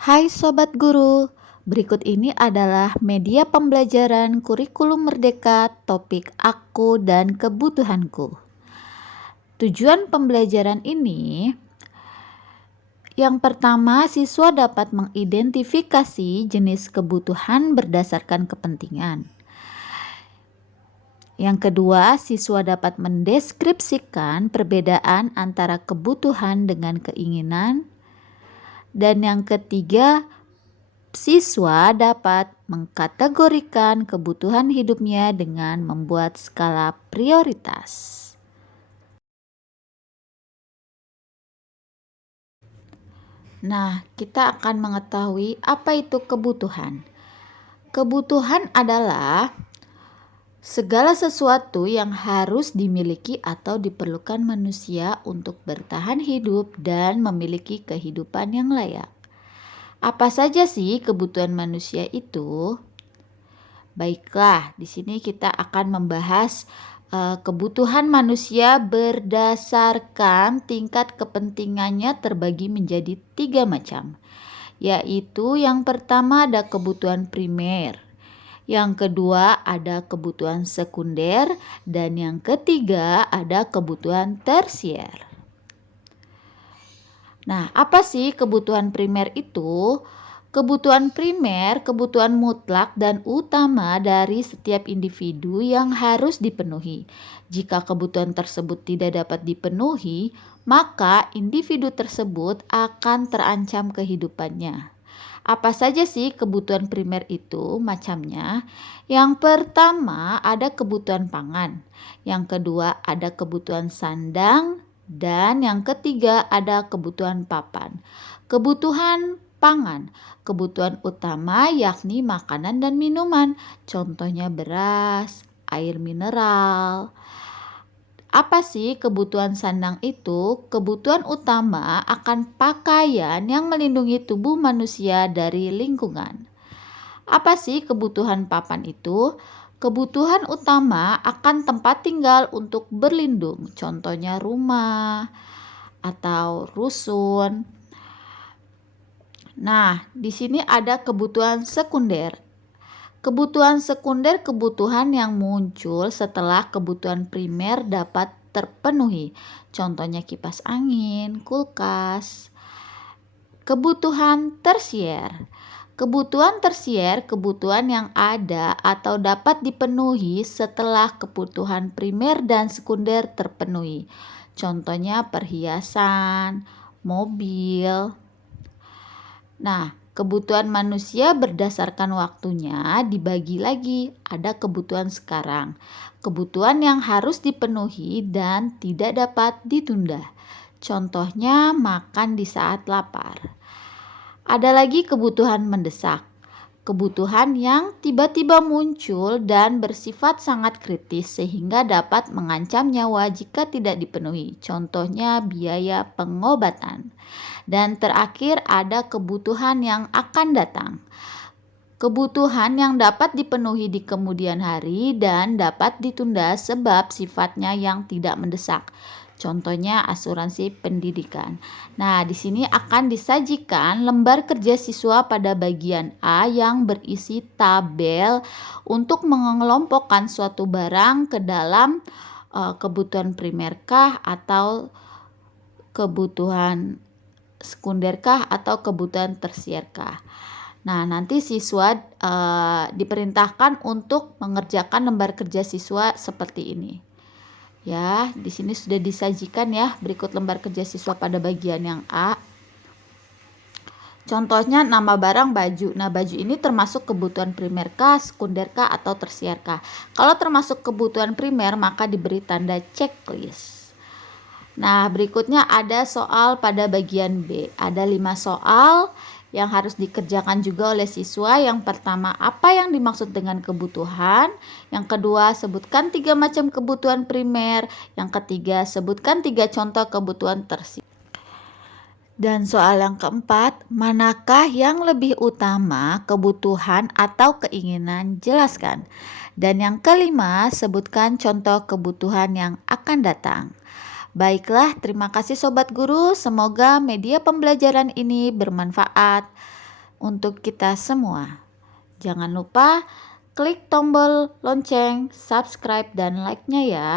Hai Sobat Guru, berikut ini adalah media pembelajaran kurikulum merdeka topik aku dan kebutuhanku. Tujuan pembelajaran ini, yang pertama siswa dapat mengidentifikasi jenis kebutuhan berdasarkan kepentingan. Yang kedua, siswa dapat mendeskripsikan perbedaan antara kebutuhan dengan keinginan. Dan yang ketiga, siswa dapat mengkategorikan kebutuhan hidupnya dengan membuat skala prioritas. Nah, kita akan mengetahui apa itu kebutuhan. Kebutuhan adalah segala sesuatu yang harus dimiliki atau diperlukan manusia untuk bertahan hidup dan memiliki kehidupan yang layak. Apa saja sih kebutuhan manusia itu? Baiklah, di sini kita akan membahas kebutuhan manusia berdasarkan tingkat kepentingannya terbagi menjadi 3 macam. Yaitu yang pertama ada kebutuhan primer. Yang kedua ada kebutuhan sekunder dan yang ketiga ada kebutuhan tersier. Nah, apa sih kebutuhan primer itu? Kebutuhan primer, kebutuhan mutlak dan utama dari setiap individu yang harus dipenuhi. Jika kebutuhan tersebut tidak dapat dipenuhi, maka individu tersebut akan terancam kehidupannya. Apa saja sih kebutuhan primer itu macamnya? Yang pertama ada kebutuhan pangan, yang kedua ada kebutuhan sandang, dan yang ketiga ada kebutuhan papan. Kebutuhan pangan, kebutuhan utama yakni makanan dan minuman, contohnya beras, air mineral. Apa sih kebutuhan sandang itu? Kebutuhan utama akan pakaian yang melindungi tubuh manusia dari lingkungan. Apa sih kebutuhan papan itu? Kebutuhan utama akan tempat tinggal untuk berlindung, contohnya rumah atau rusun. Nah, di sini ada kebutuhan sekunder. Kebutuhan sekunder kebutuhan yang muncul setelah kebutuhan primer dapat terpenuhi. Contohnya kipas angin, kulkas. Kebutuhan tersier. Kebutuhan tersier kebutuhan yang ada atau dapat dipenuhi setelah kebutuhan primer dan sekunder terpenuhi. Contohnya perhiasan, mobil. Nah, kebutuhan manusia berdasarkan waktunya dibagi lagi. Ada kebutuhan sekarang, kebutuhan yang harus dipenuhi dan tidak dapat ditunda. Contohnya makan di saat lapar. Ada lagi kebutuhan mendesak, kebutuhan yang tiba-tiba muncul dan bersifat sangat kritis sehingga dapat mengancam nyawa jika tidak dipenuhi. Contohnya biaya pengobatan. Dan terakhir ada kebutuhan yang akan datang. Kebutuhan yang dapat dipenuhi di kemudian hari dan dapat ditunda sebab sifatnya yang tidak mendesak. Contohnya asuransi pendidikan. Nah, di sini akan disajikan lembar kerja siswa pada bagian A yang berisi tabel untuk mengelompokkan suatu barang ke dalam kebutuhan primerkah atau kebutuhan sekunderkah atau kebutuhan tersierkah. Nah, nanti siswa diperintahkan untuk mengerjakan lembar kerja siswa seperti ini. Ya, di sini sudah disajikan ya berikut lembar kerja siswa pada bagian yang A. Contohnya nama barang baju. Nah, baju ini termasuk kebutuhan primerkah, sekunderkah, atau tersierkah. Kalau termasuk kebutuhan primer, maka diberi tanda checklist. Nah, berikutnya ada soal pada bagian B. Ada 5 soal yang harus dikerjakan juga oleh siswa. Yang pertama, apa yang dimaksud dengan kebutuhan? Yang kedua, sebutkan 3 macam kebutuhan primer. Yang ketiga, sebutkan 3 contoh kebutuhan tersier. Dan soal yang keempat, manakah yang lebih utama, kebutuhan atau keinginan? Jelaskan. Dan yang kelima, sebutkan contoh kebutuhan yang akan datang. Baiklah, terima kasih Sobat Guru. Semoga media pembelajaran ini bermanfaat. untuk kita semua. Jangan lupa klik tombol lonceng, subscribe, dan like-nya ya.